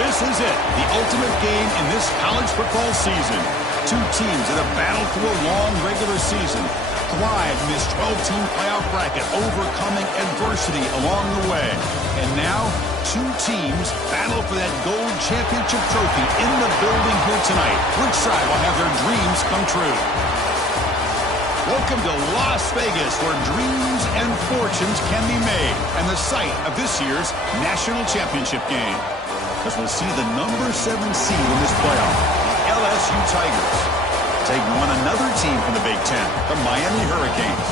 This is it, the ultimate game in this college football season. Two teams that have battled through a long regular season, thrived in this 12-team playoff bracket, overcoming adversity along the way. And now, two teams battle for that gold championship trophy in the building here tonight. Which side will have their dreams come true? Welcome to Las Vegas, where dreams and fortunes can be made, and the site of this year's national championship game. As we'll see the number 7 seed in this playoff, the LSU Tigers, taking on another team from the Big Ten, the Miami Hurricanes.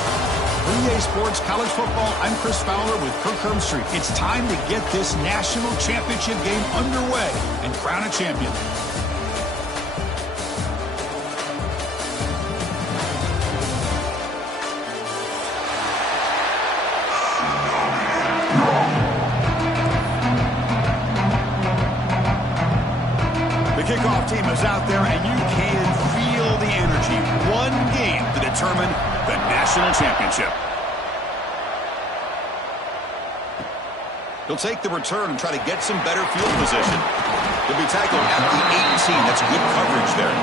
For EA Sports College Football, I'm Chris Fowler with Kirk Herbstreit. It's time to get this national championship game underway and crown a champion. Kickoff team is out there, and you can feel the energy. One game to determine the national championship. He'll take the return and try to get some better field position. He'll be tackled at the 18. That's good coverage there.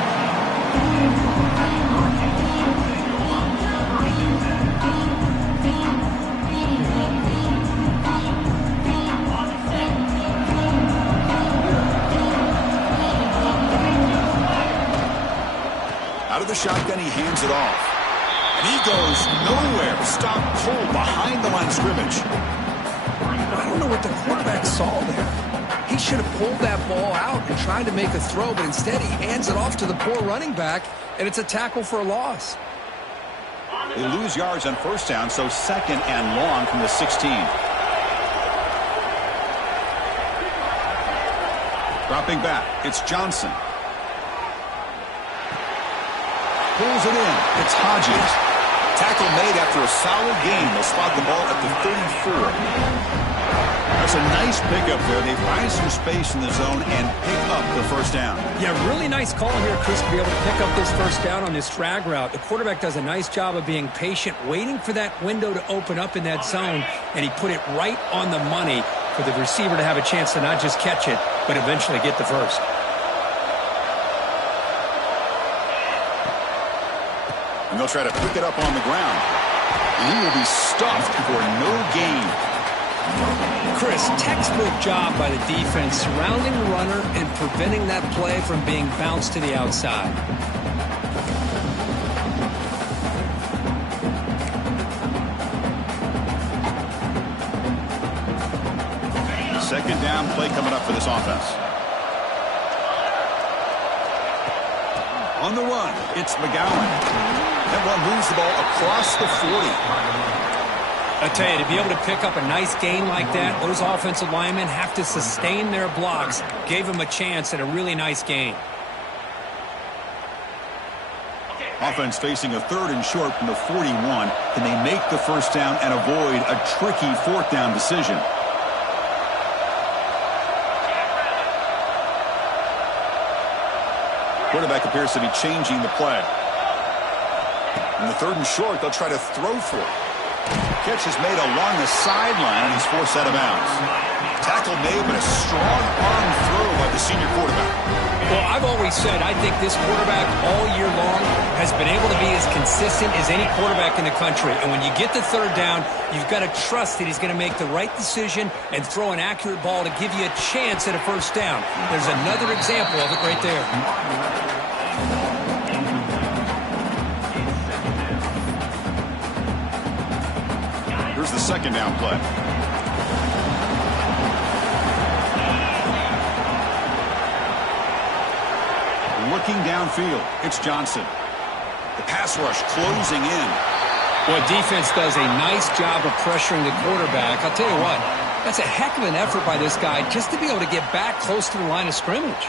Out of the shotgun, he hands it off. And he goes nowhere. Stop cold behind the line of scrimmage. I don't know what the quarterback saw there. He should have pulled that ball out and tried to make a throw, but instead he hands it off to the poor running back, and it's a tackle for a loss. They lose yards on first down, so second and long from the 16. Dropping back, it's Johnson. Pulls it in. It's Hodges. Tackle made after a solid game. They'll spot the ball at the 34. That's a nice pickup there. They find some space in the zone and pick up the first down. Yeah, really nice call here, Chris, to be able to pick up this first down on this drag route. The quarterback does a nice job of being patient, waiting for that window to open up in that zone, and he put it right on the money for the receiver to have a chance to not just catch it, but eventually get the first. And they'll try to pick it up on the ground. And he will be stuffed for no gain. Chris, textbook job by the defense, surrounding the runner and preventing that play from being bounced to the outside. Second down play coming up for this offense. On the run, it's McGowan. That one moves the ball across the 40. I tell you, to be able to pick up a nice gain like that, those offensive linemen have to sustain their blocks. Gave him a chance at a really nice gain. Offense facing a third and short from the 41. Can they make the first down and avoid a tricky fourth down decision? Quarterback appears to be changing the play. In the third and short, they'll try to throw for it. Catch is made along the sideline, and he's forced out of bounds. Tackle made, but a strong arm throw by the senior quarterback. Well, I've always said I think this quarterback all year long has been able to be as consistent as any quarterback in the country. And when you get the third down, you've got to trust that he's going to make the right decision and throw an accurate ball to give you a chance at a first down. There's another example of it right there. Here's the second down play. Looking downfield, it's Johnson. The pass rush closing in. Well, defense does a nice job of pressuring the quarterback. I'll tell you what, that's a heck of an effort by this guy just to be able to get back close to the line of scrimmage.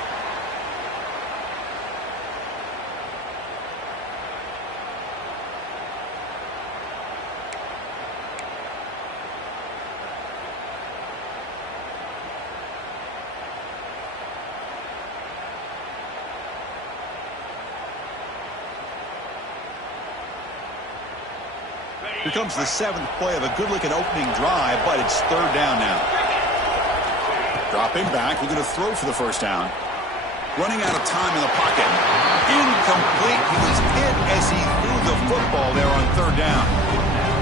Here comes the seventh play of a good-looking opening drive, but it's third down now. Dropping back, looking to throw for the first down. Running out of time in the pocket. Incomplete. He was hit as he threw the football there on third down.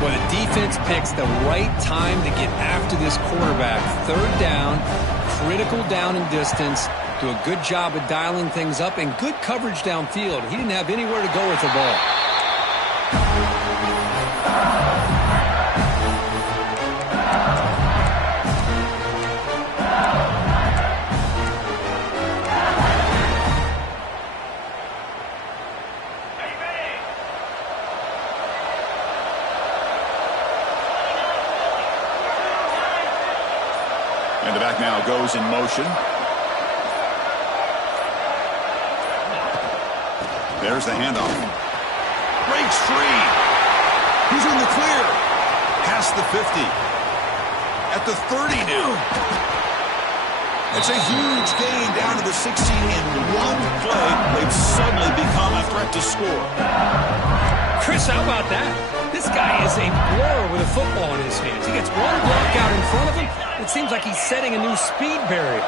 Well, the defense picks the right time to get after this quarterback. Third down, critical down and distance. Do a good job of dialing things up and good coverage downfield. He didn't have anywhere to go with the ball. And the back now goes in motion. There's the handoff. Breaks free. He's in the clear. Past the 50. At the 30 now. It's a huge gain down to the 16 in one play. They've suddenly become a threat to score. Chris, how about that? This guy is a blur with a football in his hands. He gets one block out in front of him. It seems like he's setting a new speed barrier.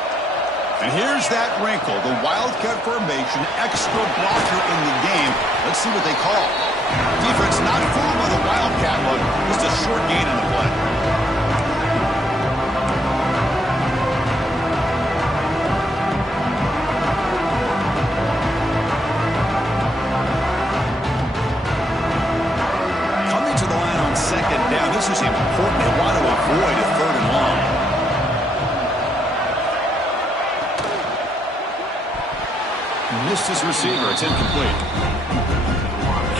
And here's that wrinkle, the wildcat formation, extra blocker in the game. Let's see what they call. Defense not fooled by the wildcat look, just a short gain in the play. Coming to the line on second down, this is important. They want to avoid a third and long. Missed his receiver. It's incomplete.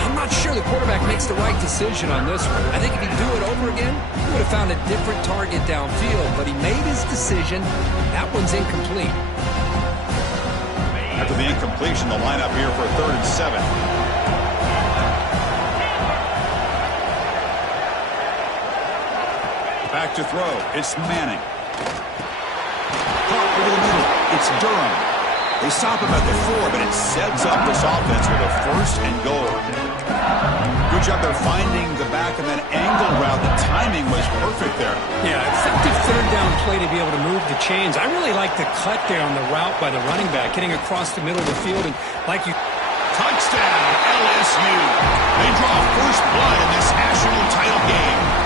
I'm not sure the quarterback makes the right decision on this one. I think if he'd do it over again, he would have found a different target downfield, but he made his decision. That one's incomplete. After the incompletion, the lineup here for a 3rd and 7. Back to throw. It's Manning. Caught over the middle. It's Durham. They stop him at the 4, but it sets up this offense with a 1st and goal. Good job there finding the back and that angle route. The timing was perfect there. Yeah, effective third down play to be able to move the chains. I really like the cut there on the route by the running back, getting across the middle of the field. And like you... Touchdown, LSU. They draw first blood in this national title game.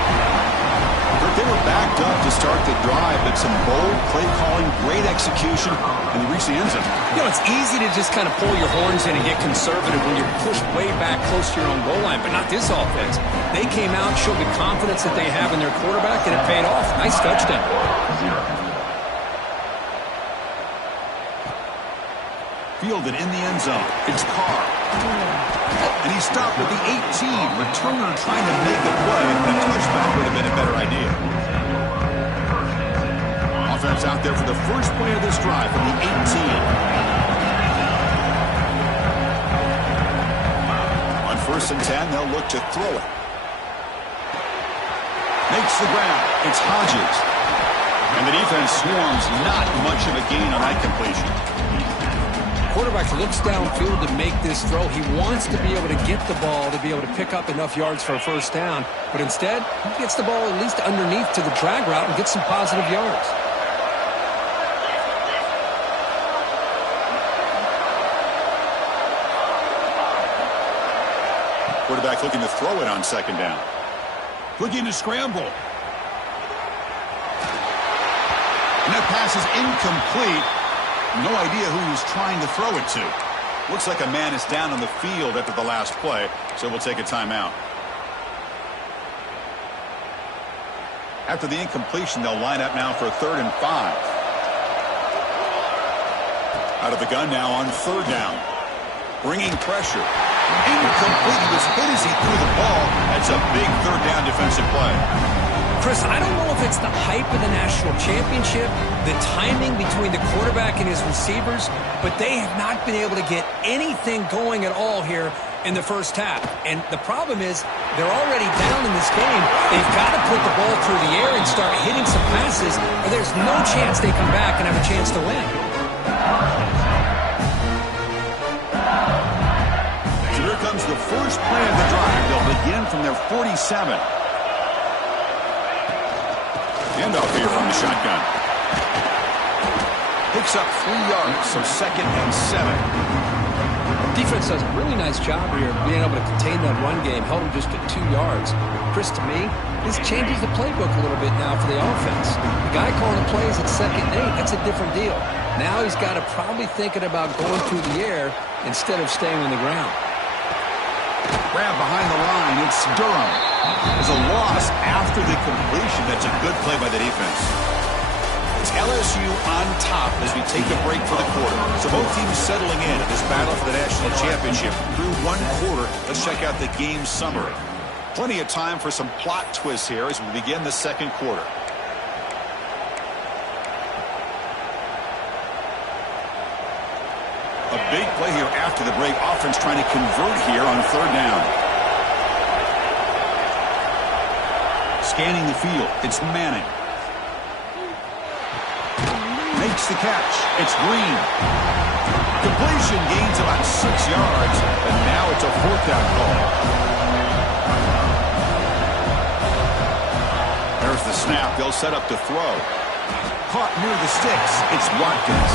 They were backed up to start the drive, but some bold play calling, great execution, and they reached the end zone. You know, it's easy to just kind of pull your horns in and get conservative when you're pushed way back close to your own goal line, but not this offense. They came out, showed the confidence that they have in their quarterback, and it paid off. Nice touchdown. Fielded in the end zone. It's Carr. And he stopped at the 18. Returner trying to make a play, and a touchback would have been a better idea. Offense out there for the first play of this drive from the 18. On 1st and 10, they'll look to throw it. Makes the grab. It's Hodges. And the defense swarms. Not much of a gain on that completion. Quarterback looks downfield to make this throw. He wants to be able to get the ball to be able to pick up enough yards for a 1st down. But instead, he gets the ball at least underneath to the drag route and gets some positive yards. Quarterback looking to throw it on 2nd down. Looking to scramble. And that pass is incomplete. No idea who he was trying to throw it to. Looks like a man is down on the field after the last play, so we'll take a timeout. After the incompletion, they'll line up now for a 3rd and 5. Out of the gun now on 3rd down. Bringing pressure. Incomplete. He was hit as he threw the ball. That's a big 3rd down defensive play. Chris, I don't know if it's the hype of the national championship, the timing between the quarterback and his receivers, but they have not been able to get anything going at all here in the first half. And the problem is they're already down in this game. They've got to put the ball through the air and start hitting some passes, or there's no chance they come back and have a chance to win. So here comes the first play of the drive. They'll begin from their 47. Handoff here from the shotgun. Picks up 3 yards, so 2nd and 7. Defense does a really nice job here of being able to contain that run game. Held him just at 2 yards. Chris, to me, this changes the playbook a little bit now for the offense. The guy calling the plays at 2nd and 8, that's a different deal. Now he's got to probably thinking about going through the air instead of staying on the ground. Grab behind the line. It's Durham. There's a loss after the completion. That's a good play by the defense. It's LSU on top as we take a break for the quarter. So both teams settling in at this battle for the national championship through 1 quarter. Let's check out the game summary. Plenty of time for some plot twists here as we begin the 2nd quarter. A big play here after the break. Offense trying to convert here on 3rd down. Scanning the field. It's Manning. Makes the catch. It's Green. Completion gains about 6 yards, and now it's a 4th down call. There's the snap. They'll set up to throw. Caught near the sticks. It's Watkins.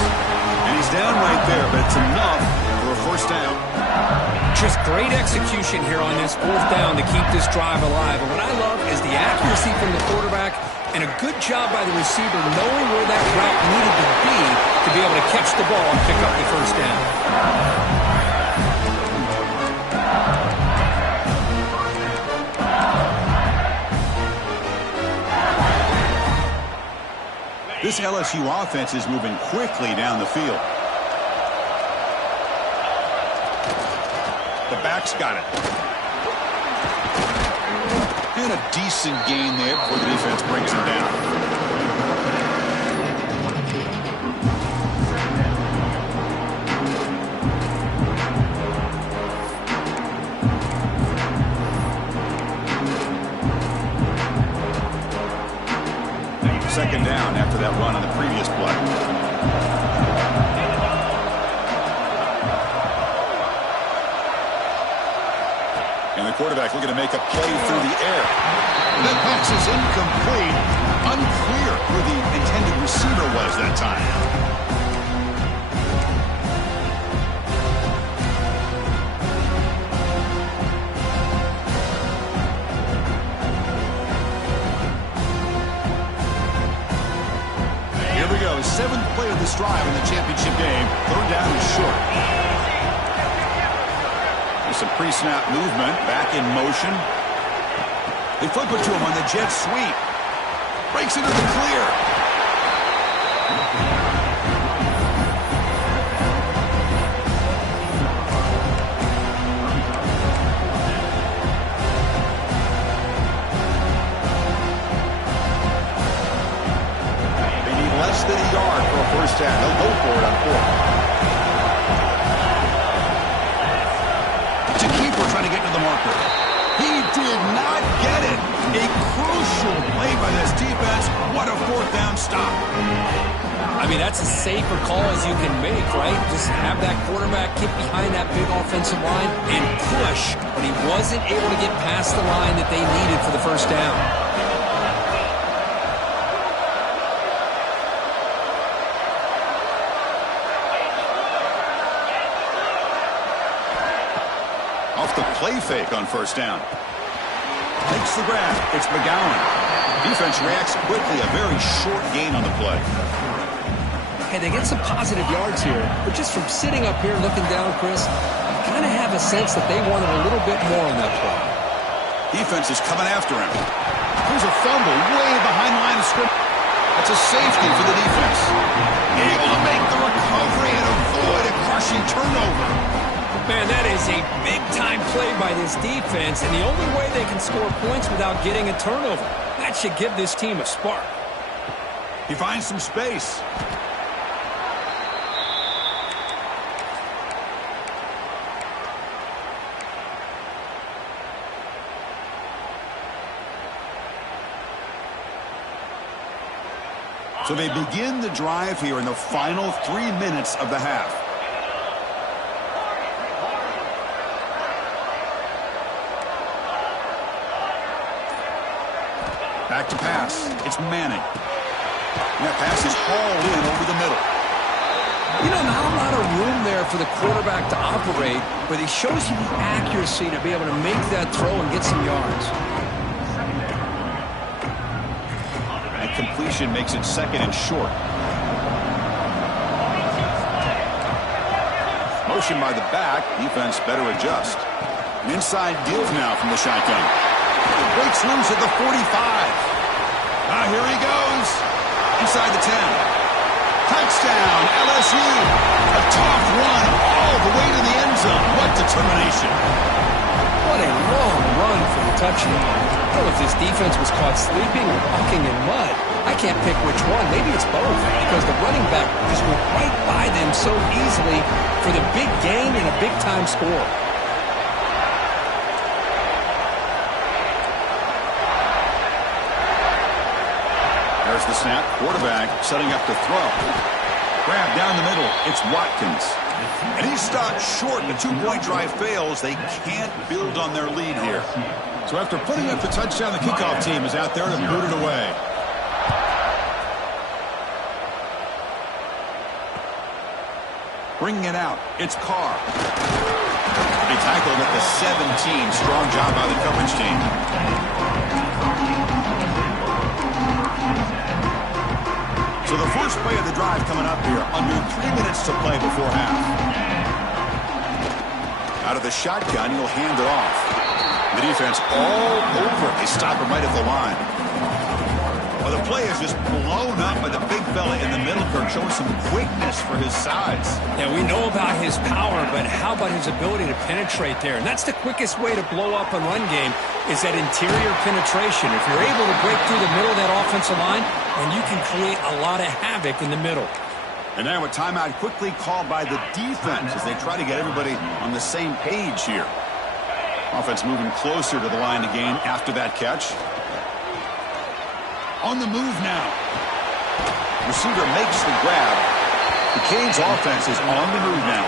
And he's down right there, but it's enough for a 1st down. Just great execution here on this 4th down to keep this drive alive. And what I love is the accuracy from the quarterback and a good job by the receiver knowing where that route needed to be able to catch the ball and pick up the 1st down. This LSU offense is moving quickly down the field. The back's got it. And a decent gain there before the defense brings him down. Second down after that run on the previous play. And the quarterback looking to make a play through the air. That pass is incomplete. Unclear who the intended receiver was that time. Here we go. 7th play of this drive in the championship game. 3rd down is short. Some pre-snap movement, back in motion. They flip it to him on the jet sweep. Breaks into the clear. They need less than a yard for a 1st down. They'll go for it on 4th. Trying to get to the marker. He did not get it. A crucial play by this defense. What a 4th down stop. I mean, that's as safe a call as you can make, right? Just have that quarterback get behind that big offensive line and push, but he wasn't able to get past the line that they needed for the 1st down. The play fake on 1st down. Takes the grab. It's McGowan. Defense reacts quickly. A very short gain on the play. Hey, they get some positive yards here, but just from sitting up here looking down, Chris, you kind of have a sense that they wanted a little bit more on that play. Defense is coming after him. There's a fumble way behind the line of scrimmage. That's a safety for the defense. Able to make the recovery and avoid a crushing turnover. Man, that is a big-time play by this defense, and the only way they can score points without getting a turnover. That should give this team a spark. He finds some space. So they begin the drive here in the final 3 minutes of the half. Back to pass. It's Manning. And that pass is hauled in over the middle. You know, not a lot of room there for the quarterback to operate, but he shows you the accuracy to be able to make that throw and get some yards. That completion makes it 2nd and short. Motion by the back. Defense better adjust. An inside deal now from the shotgun. It breaks loose at the 45. Here he goes. Inside the 10. Touchdown, LSU. A tough run all the way to the end zone. What determination. What a long run for the touchdown. I don't know if this defense was caught sleeping or walking in mud. I can't pick which one. Maybe it's both, because the running back just went right by them so easily for the big gain and a big-time score. There's the snap. Quarterback setting up to throw. Grab down the middle. It's Watkins. And he's stopped short. The two-point drive fails. They can't build on their lead here. So after putting up the touchdown, the kickoff team is out there to boot it away. Bringing it out. It's Carr. They tackled at the 17. Strong job by the coverage team. So the first play of the drive coming up here. Under 3 minutes to play before half. Out of the shotgun, he'll hand it off. The defense all over. They stop him right at the line. Well, the play is just blown up by the big fella in the middle, Kirk, showing some quickness for his size. Yeah, we know about his power, but how about his ability to penetrate there? And that's the quickest way to blow up a run game, is that interior penetration. If you're able to break through the middle of that offensive line, then you can create a lot of havoc in the middle. And now a timeout quickly called by the defense as they try to get everybody on the same page here. Offense moving closer to the line to gain after that catch. On the move now. Receiver makes the grab. The Canes offense is on the move now.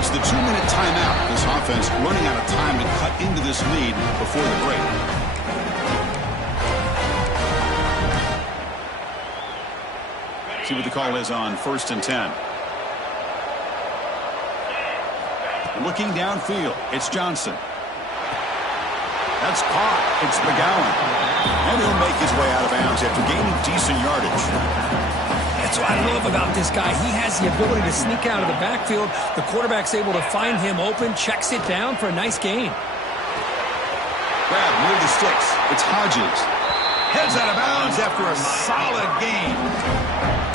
It's the 2-minute timeout. This offense running out of time to cut into this lead before the break. See what the call is on 1st and 10. Looking downfield, it's Johnson. That's caught. It's McGowan. And he'll make his way out of bounds after gaining decent yardage. That's what I love about this guy. He has the ability to sneak out of the backfield. The quarterback's able to find him open, checks it down for a nice gain. Grab near the sticks. It's Hodges. Heads out of bounds after a solid gain.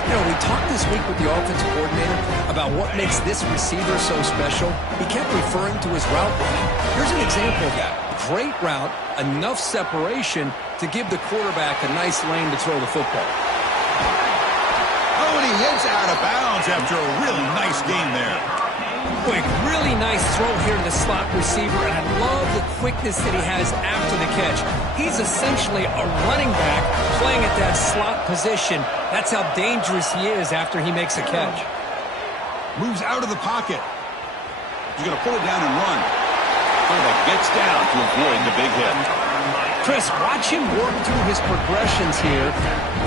You know, we talked this week with the offensive coordinator about what makes this receiver so special. He kept referring to his route running. Here's an example of that. Great route, enough separation to give the quarterback a nice lane to throw the football. Oh, and he hits out of bounds after a really nice gain there. Quick, really nice throw here to the slot receiver, and I love the quickness that he has after the catch. He's essentially a running back playing at that slot position. That's how dangerous he is after he makes a catch. Moves out of the pocket. He's going to pull it down and run. Quarterback gets down to avoid the big hit. Chris, watch him work through his progressions here.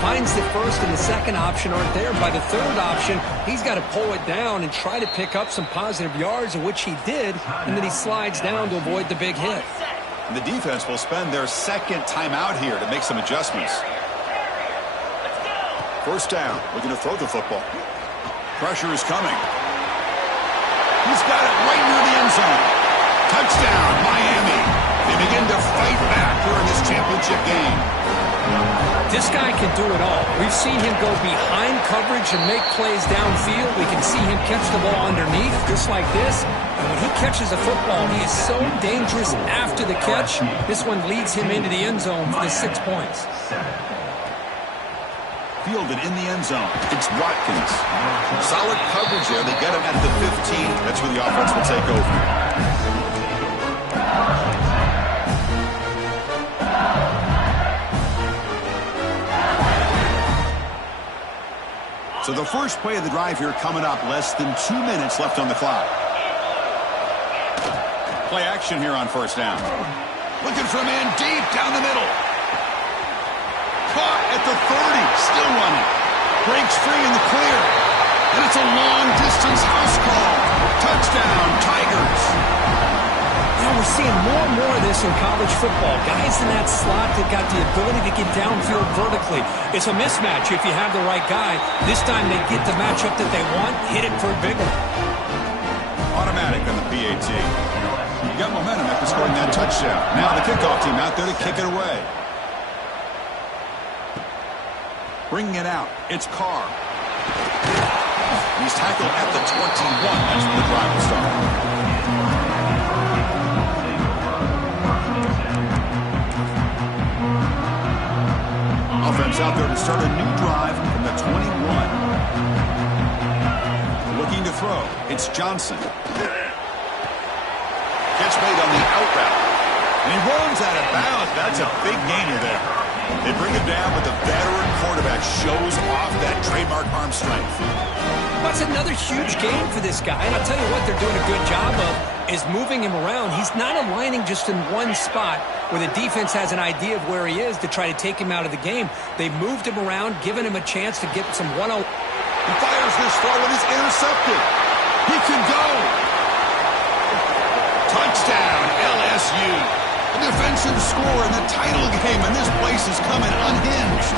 Finds the first and the second option aren't there. By the third option, he's got to pull it down and try to pick up some positive yards, of which he did, and then he slides down to avoid the big hit. And the defense will spend their second timeout here to make some adjustments. First down, looking to throw the football. Pressure is coming. He's got it right near the end zone. Touchdown, Miami. They begin to fight back here in this championship game. This guy can do it all. We've seen him go behind coverage and make plays downfield. We can see him catch the ball underneath, just like this. And when he catches a football, he is so dangerous after the catch. This one leads him into the end zone for the 6 points. Fielded in the end zone. It's Watkins. Solid coverage there. They get him at the 15. That's where the offense will take over. So the first play of the drive here coming up. Less than 2 minutes left on the clock. Play action here on first down. Looking for a man deep down the middle. Caught at the 30. Still running. Breaks free in the clear. And it's a long-distance house call. Touchdown, Tigers. You know, we're seeing more and more of this in college football. Guys in that slot that got the ability to get downfield vertically. It's a mismatch if you have the right guy. This time they get the matchup that they want, hit it for a big one. Automatic on the PAT. You got momentum after scoring that touchdown. Now the kickoff team out there to kick it away. Bringing it out, it's Carr. He's tackled at the 21. That's where the drive will start. Offense out there to start a new drive from the 21. Looking to throw. It's Johnson. Catch made on the out route. And he runs out of bounds. That's a big gainer there. They bring him down, but the veteran quarterback shows off that trademark arm strength. That's another huge game for this guy. And I'll tell you what they're doing a good job of is moving him around. He's not aligning just in one spot where the defense has an idea of where he is to try to take him out of the game. They've moved him around, given him a chance to get some 1-0. He fires this throw and it's intercepted. He can go. Touchdown, LSU. A defensive score in the title game, and this place is coming unhinged.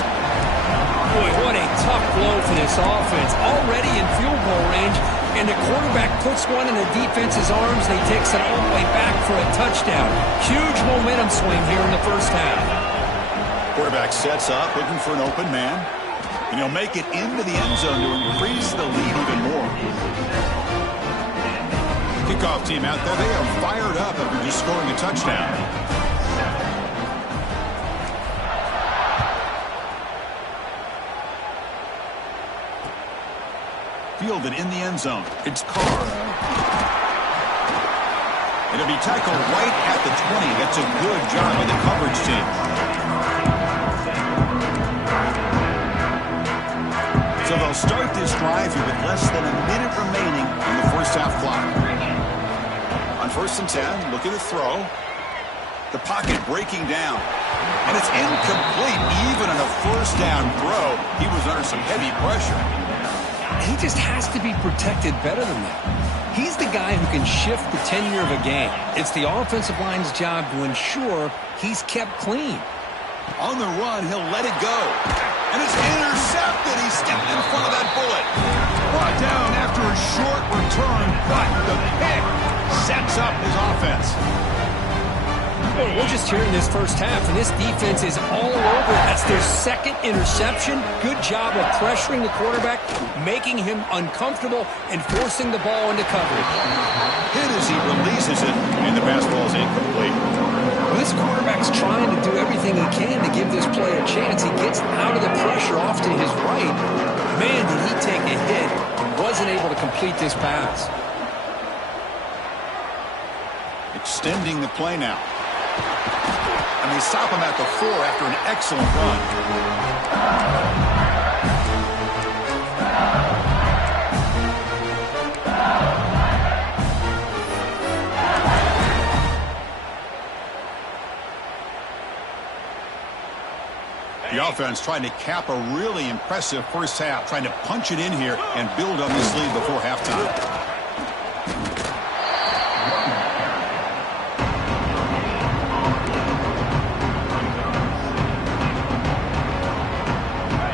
Boy, what a tough blow for this offense. Already in field goal range, and the quarterback puts one in the defense's arms, and he takes it all the way back for a touchdown. Huge momentum swing here in the first half. Quarterback sets up, looking for an open man, and he'll make it into the end zone to increase the lead even more. Kickoff team out there, they are fired up after just scoring a touchdown. Fielded in the end zone. It's Carr. It'll be tackled right at the 20. That's a good job by the coverage team. So they'll start this drive here with less than a minute remaining on the first half clock. On 1st and 10, looking to throw. The pocket breaking down. And it's incomplete. Even on a first down throw, he was under some heavy pressure. He just has to be protected better than that. He's the guy who can shift the tenure of a game. It's the offensive line's job to ensure he's kept clean. On the run, he'll let it go. And it's intercepted. He stepped in front of that bullet. Brought down after a short return, but the pick sets up his offense. We're just here in this first half, and this defense is all over. That's their second interception. Good job of pressuring the quarterback, making him uncomfortable, and forcing the ball into coverage. Hit as he releases it, and the pass ball is incomplete. Well, this quarterback's trying to do everything he can to give this play a chance. He gets out of the pressure off to his right. Man, did he take a hit. Wasn't able to complete this pass. Extending the play now. And they stop him at the 4 after an excellent run. The offense trying to cap a really impressive first half, trying to punch it in here and build on this lead before halftime.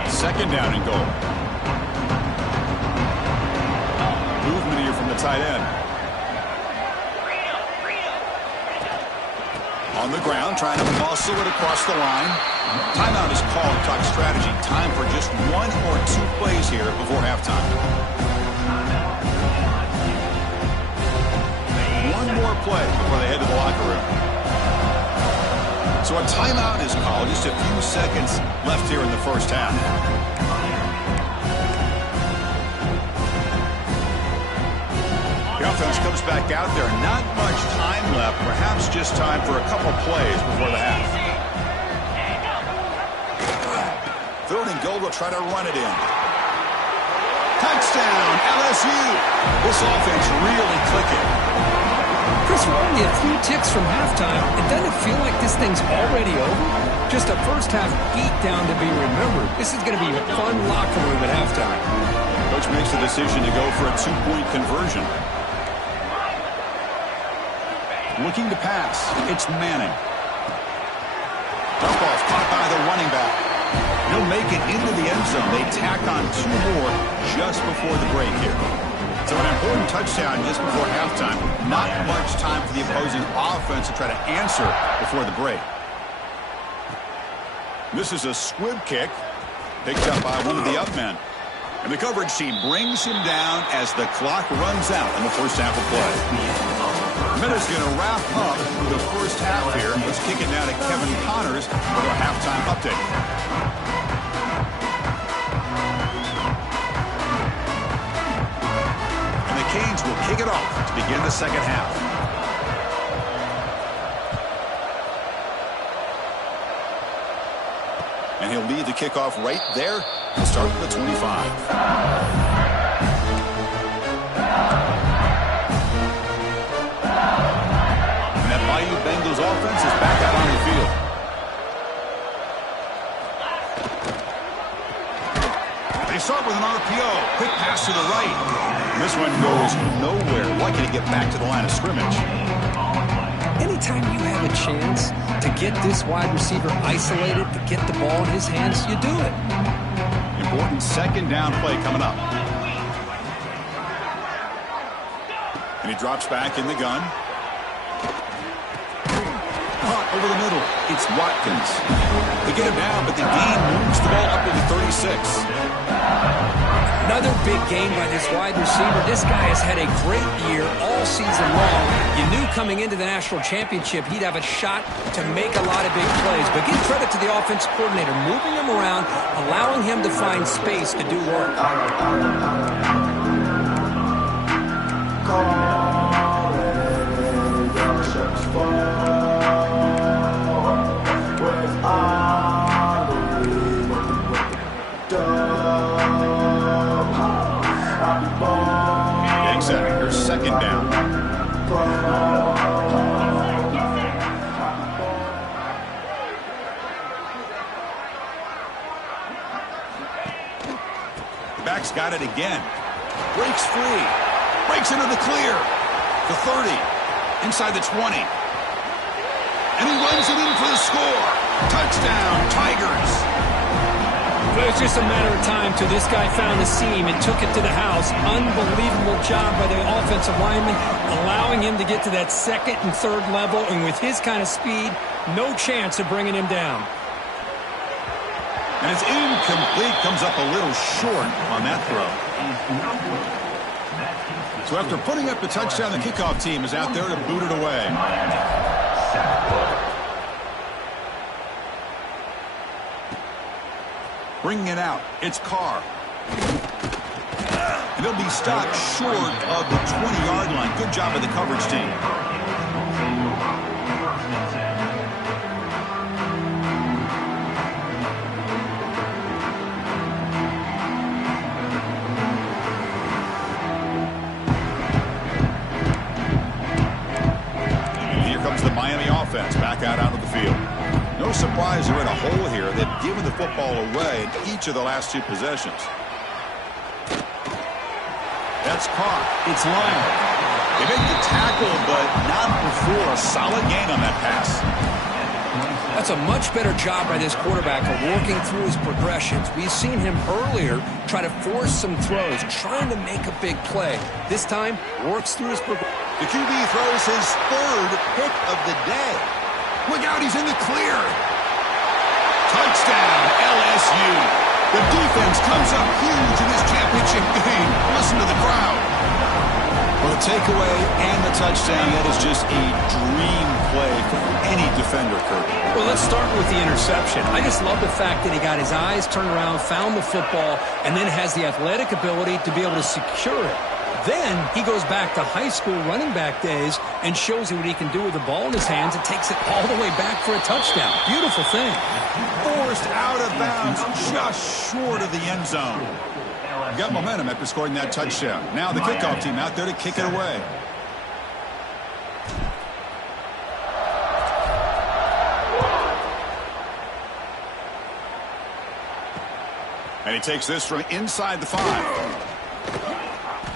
Second down and goal. Movement here from the tight end. On the ground, trying to muscle it across the line. Timeout is called. Talk strategy. Time for just 1 or 2 plays here before halftime. One more play before they head to the locker room. So a timeout is called. Just a few seconds left here in the first half. The offense comes back out there. Not much time left. Perhaps just time for a couple plays before the half. 3rd and goal. They'll try to run it in. Touchdown, LSU. This offense really clicking. Chris, we're only a few ticks from halftime. It doesn't feel like this thing's already over. Just a first half beatdown to be remembered. This is going to be a fun locker room at halftime. Coach makes the decision to go for a two-point conversion. Looking to pass. It's Manning. Dump off caught by the running back. He'll make it into the end zone. They tack on two more just before the break here. So an important touchdown just before halftime. Not much time for the opposing offense to try to answer before the break. This is a squib kick picked up by one of the up men. And the coverage team brings him down as the clock runs out in the first half of play. Minute's going to wrap up the first half here. Let's kick it now to Kevin Connors for a halftime update. And the Canes will kick it off to begin the second half. And he'll lead the kickoff right there. He'll start with the 25. Bengals offense is back out on the field. They start with an RPO. Quick pass to the right. This one goes nowhere. Lucky to get back to the line of scrimmage. Anytime you have a chance to get this wide receiver isolated, to get the ball in his hands, you do it. Important second down play coming up. And he drops back in the gun. Over the middle, it's Watkins. They get him down, but the game moves the ball up to the 36. Another big game by this wide receiver. This guy has had a great year all season long. You knew coming into the national championship he'd have a shot to make a lot of big plays. But give credit to the offensive coordinator, moving him around, allowing him to find space to do work. Second down. Back's got it again. Breaks free. Breaks into the clear. The 30. Inside the 20. And he runs it in for the score. Touchdown, Tigers. It was just a matter of time till this guy found the seam and took it to the house. Unbelievable job by the offensive lineman, allowing him to get to that second and third level. And with his kind of speed, no chance of bringing him down. And it's incomplete. Comes up a little short on that throw. So after putting up the touchdown, the kickoff team is out there to boot it away. Bringing it out, it's Carr. And he'll be stopped short of the 20-yard line. Good job by the coverage team. And here comes the Miami offense back out onto the field. No surprise they're in a hole here. They've given the football away in each of the last two possessions. That's caught. It's Lyon. They make the tackle, but not before a solid gain on that pass. That's a much better job by this quarterback of working through his progressions. We've seen him earlier try to force some throws, trying to make a big play. This time, works through his progression. The QB throws his third pick of the day. Look out, he's in the clear. Touchdown, LSU. The defense comes up huge in this championship game. Listen to the crowd. Well, the takeaway and the touchdown, that is just a dream play for any defender, Kurt. Well, let's start with the interception. I just love the fact that he got his eyes turned around, found the football, and then has the athletic ability to be able to secure it. Then he goes back to high school running back days and shows you what he can do with the ball in his hands and takes it all the way back for a touchdown. Beautiful thing. Forced out of bounds just short of the end zone. Got momentum after scoring that touchdown. Now the kickoff team out there to kick it away. And he takes this from inside the 5.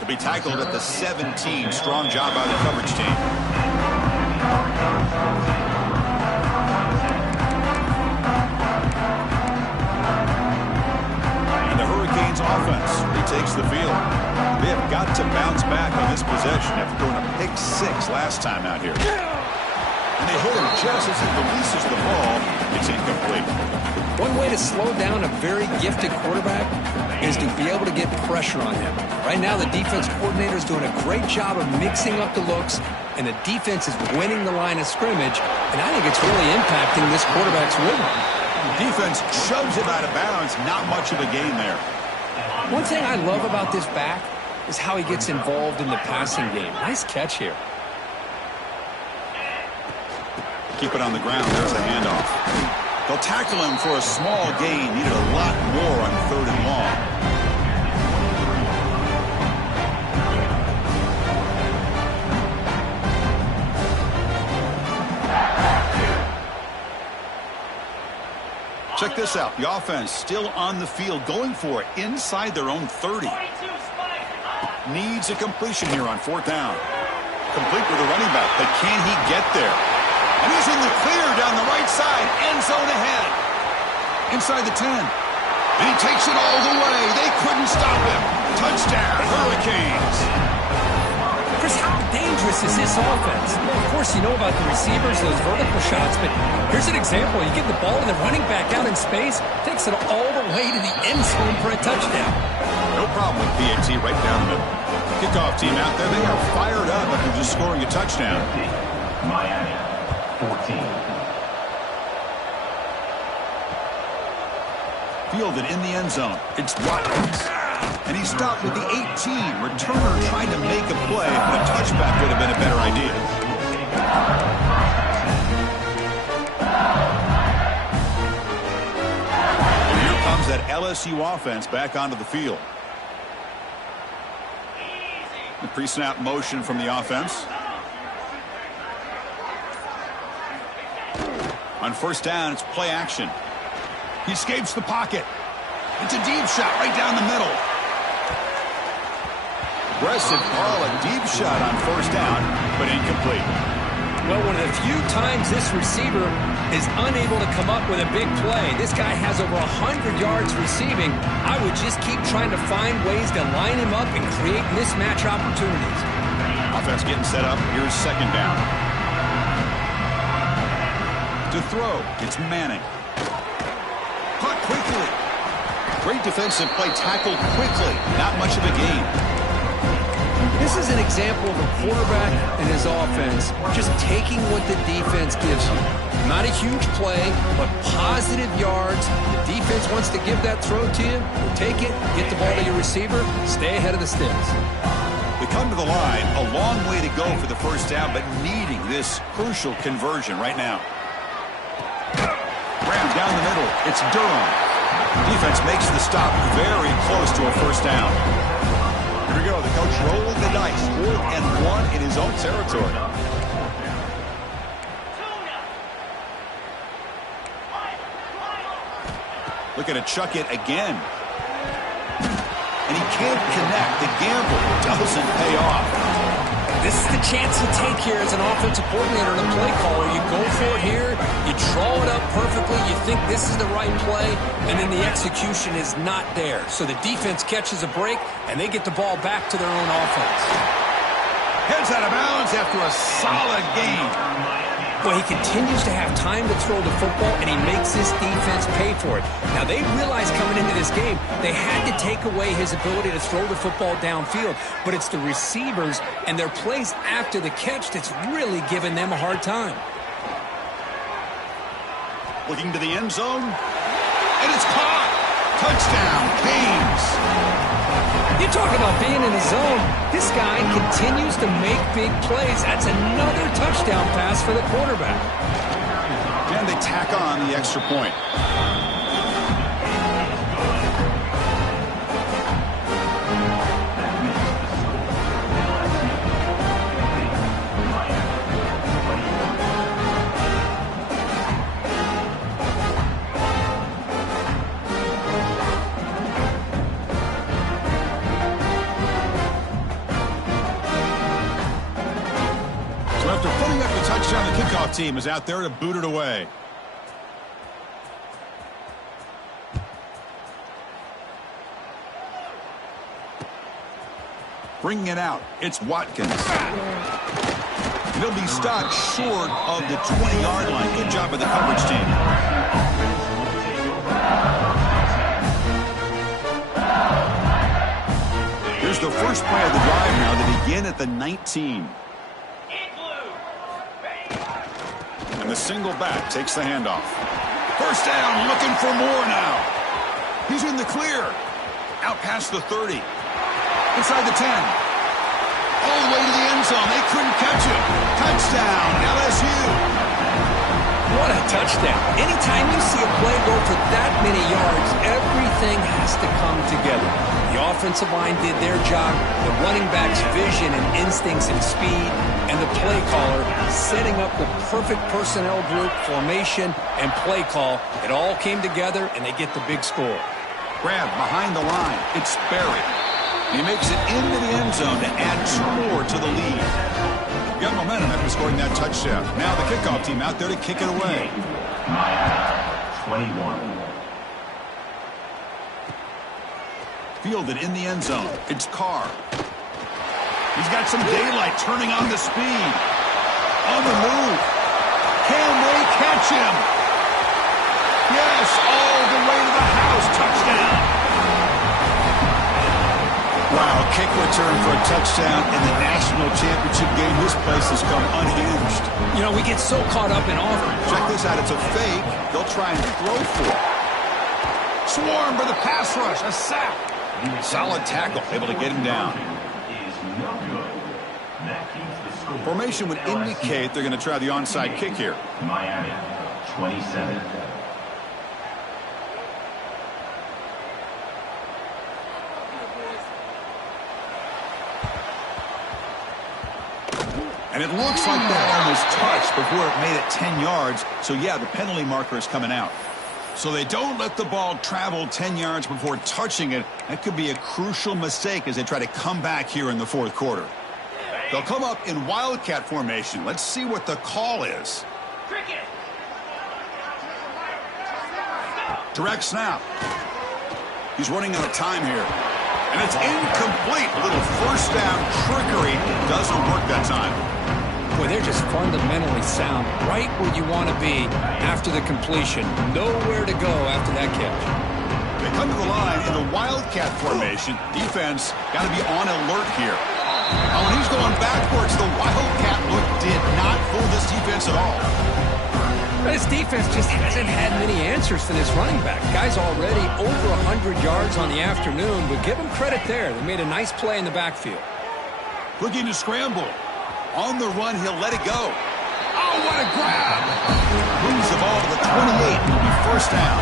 Be tackled at the 17. Strong job by the coverage team. And the Hurricanes offense retakes the field. They have got to bounce back on this possession after throwing a pick 6 last time out here. And they hit him just as he releases the ball. It's incomplete. One way to slow down a very gifted quarterback is to be able to get pressure on him. Right now, the defense coordinator is doing a great job of mixing up the looks, and the defense is winning the line of scrimmage, and I think it's really impacting this quarterback's rhythm. Defense shoves him out of bounds. Not much of a gain there. One thing I love about this back is how he gets involved in the passing game. Nice catch here. Keep it on the ground. There's a handoff. They'll tackle him for a small gain. Needed a lot more on 3rd and long. Check this out. The offense still on the field, going for it inside their own 30. Needs a completion here on 4th down. Complete with a running back, but can he get there? And he's in the clear down the right side. End zone ahead. Inside the 10. And he takes it all the way. They couldn't stop him. Touchdown, Hurricanes. Chris, how dangerous is this offense? Well, of course, you know about the receivers, those vertical shots, but here's an example. You give the ball to the running back out in space, takes it all the way to the end zone for a touchdown. No problem with PAT right down the middle. Kickoff team out there, they are fired up after just scoring a touchdown. Miami, 14. Fielded in the end zone. It's Watkins. And he stopped with the 18. Returner trying to make a play, but a touchback would have been a better idea. And here comes that LSU offense back onto the field. The pre-snap motion from the offense. On 1st down, it's play action. He escapes the pocket. It's a deep shot right down the middle. Aggressive call, a deep shot on 1st down, but incomplete. Well, one of the few times this receiver is unable to come up with a big play. This guy has over 100 yards receiving. I would just keep trying to find ways to line him up and create mismatch opportunities. Offense getting set up. Here's 2nd down. To throw, it's Manning. Caught quickly. Great defensive play, tackled quickly. Not much of a gain. This is an example of a quarterback and his offense just taking what the defense gives you. Not a huge play, but positive yards. The defense wants to give that throw to you. Take it, get the ball to your receiver, stay ahead of the sticks. They come to the line, a long way to go for the 1st down, but needing this crucial conversion right now. Rams down the middle. It's Durham. Defense makes the stop very close to a 1st down. Here we go. The coach rolling the dice. 4th and 1 in his own territory. Looking to chuck it again. And he can't connect. The gamble doesn't pay off. This is the chance you take here as an offensive coordinator and a play caller. You go for it here, you draw it up perfectly, you think this is the right play, and then the execution is not there. So the defense catches a break, and they get the ball back to their own offense. Heads out of bounds after a solid game. Well, he continues to have time to throw the football, and he makes this defense pay for it. Now, they realized coming into this game, they had to take away his ability to throw the football downfield, but it's the receivers and their plays after the catch that's really giving them a hard time. Looking to the end zone, and it's caught. Touchdown, Canes. You talk about being in the zone. This guy continues to make big plays. That's another touchdown pass for the quarterback. And they tack on the extra point. After putting up the touchdown, the kickoff team is out there to boot it away. Bringing it out, it's Watkins. He'll be stopped short of the 20-yard line. Good job by the coverage team. Here's the first play of the drive now to begin at the 19. And the single back takes the handoff. First down, looking for more now. He's in the clear. Out past the 30. Inside the 10. All the way to the end zone. They couldn't catch him. Touchdown, LSU. What a touchdown. Anytime you see a play go for that many yards, everything has to come together. The offensive line did their job, the running back's vision and instincts and speed, and the play caller setting up the perfect personnel group, formation, and play call. It all came together, and they get the big score. Grab behind the line. It's Berry. He makes it into the end zone to add 2 more to the lead. Got momentum after scoring that touchdown. Now the kickoff team out there to kick it away. Miami, 21. Fielded in the end zone. It's Carr. He's got some daylight, turning on the speed. On the move. Can they catch him? Yes, all the way to the house. Touchdown. Wow, kick return for a touchdown in the national championship game. This place has come unhinged. You know, we get so caught up in offense. Check this out. It's a fake. They'll try and throw for it. Swarm for the pass rush. A sack. Solid tackle. Able to get him down. Formation would indicate they're going to try the onside kick here. Miami, 27. And it looks like that almost touched before it made it 10 yards. So, yeah, the penalty marker is coming out. So they don't let the ball travel 10 yards before touching it. That could be a crucial mistake as they try to come back here in the fourth quarter. They'll come up in wildcat formation. Let's see what the call is. Direct snap. He's running out of time here. And it's incomplete. A little first down trickery doesn't work that time. Boy, they're just fundamentally sound, right where you want to be after the completion. Nowhere to go after that catch. They come to the line in the wildcat formation. Defense got to be on alert here. Oh, and he's going backwards. The wildcat look did not fool this defense at all. This defense just hasn't had many answers for this running back. Guy's already over 100 yards on the afternoon, but give him credit there. They made a nice play in the backfield. Looking to scramble. On the run, he'll let it go. Oh, what a grab! Moves the ball to the 28. It'll be first down.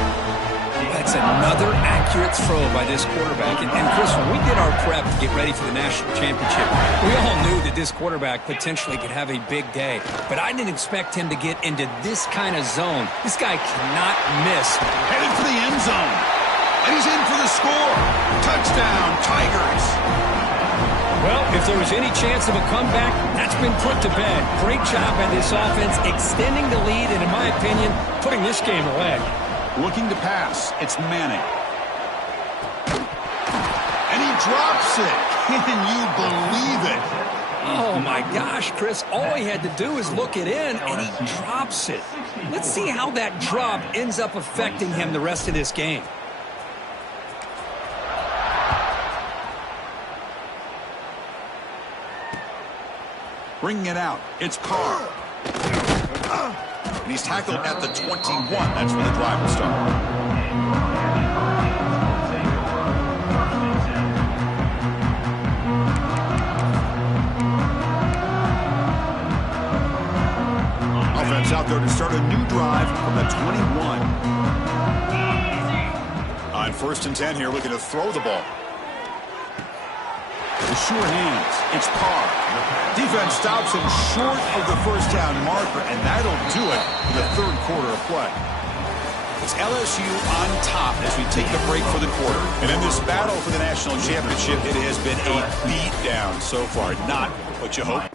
That's another accurate throw by this quarterback. And Chris, when we did our prep to get ready for the national championship, we all knew that this quarterback potentially could have a big day. But I didn't expect him to get into this kind of zone. This guy cannot miss. Headed for the end zone. And he's in for the score. Touchdown, Tigers. Well, if there was any chance of a comeback, that's been put to bed. Great job by this offense, extending the lead, and in my opinion, putting this game away. Looking to pass. It's Manning. And he drops it. Can you believe it? Oh, my gosh, Chris. All he had to do is look it in, and he drops it. Let's see how that drop ends up affecting him the rest of this game. Bringing it out. It's Carr. And he's tackled at the 21. That's where the drive will start. Offense out there to start a new drive from the 21. On 1st and 10 here, looking to throw the ball. The sure hands. It's Carr. Defense stops him short of the first down marker, and that'll do it in the third quarter of play. It's LSU on top as we take the break for the quarter. And in this battle for the national championship, it has been a beat down so far. Not what you hope.